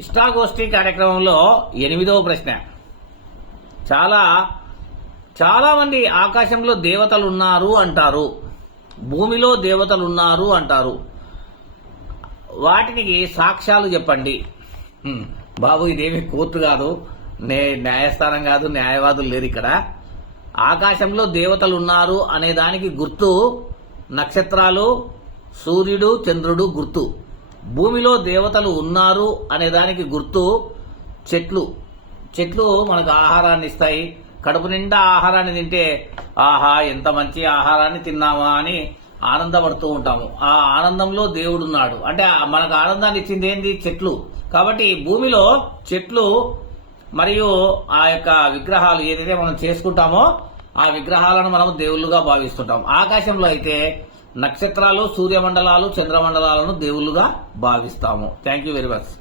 ఇష్టాగోష్ఠి కార్యక్రమంలో 8వ ప్రశ్న. చాలా మంది ఆకాశంలో దేవతలు ఉన్నారు అంటారు, భూమిలో దేవతలు ఉన్నారు అంటారు. వాటికి సాక్ష్యాలు చెప్పండి. బాబు, ఇదేమి కోర్టు కాదు, న్యాయస్థానం కాదు, న్యాయవాదులు లేరు ఇక్కడ. ఆకాశంలో దేవతలు ఉన్నారు అనే దానికి గుర్తు నక్షత్రాలు, సూర్యుడు, చంద్రుడు గుర్తు. భూమిలో దేవతలు ఉన్నారు అనే దానికి గుర్తు చెట్లు మనకు ఆహారాన్ని ఇస్తాయి. కడుపు నిండా ఆహారాన్ని తింటే ఆహా ఎంత మంచి ఆహారాన్ని తిన్నామా అని ఆనందపడుతూ ఉంటాము. ఆ ఆనందంలో దేవుడున్నాడు. అంటే మనకు ఆనందాన్ని ఇచ్చింది ఏంది? చెట్లు. కాబట్టి భూమిలో చెట్లు మరియు ఆ యొక్క విగ్రహాలు ఏదైతే మనం చేసుకుంటామో ఆ విగ్రహాలను మనం దేవుళ్ళుగా భావిస్తుంటాం. ఆకాశంలో అయితే నక్షత్రాలు, సూర్యమండలాలు, చంద్రమండలాలను దేవుళ్ళుగా భావిస్తాము. Thank you very much.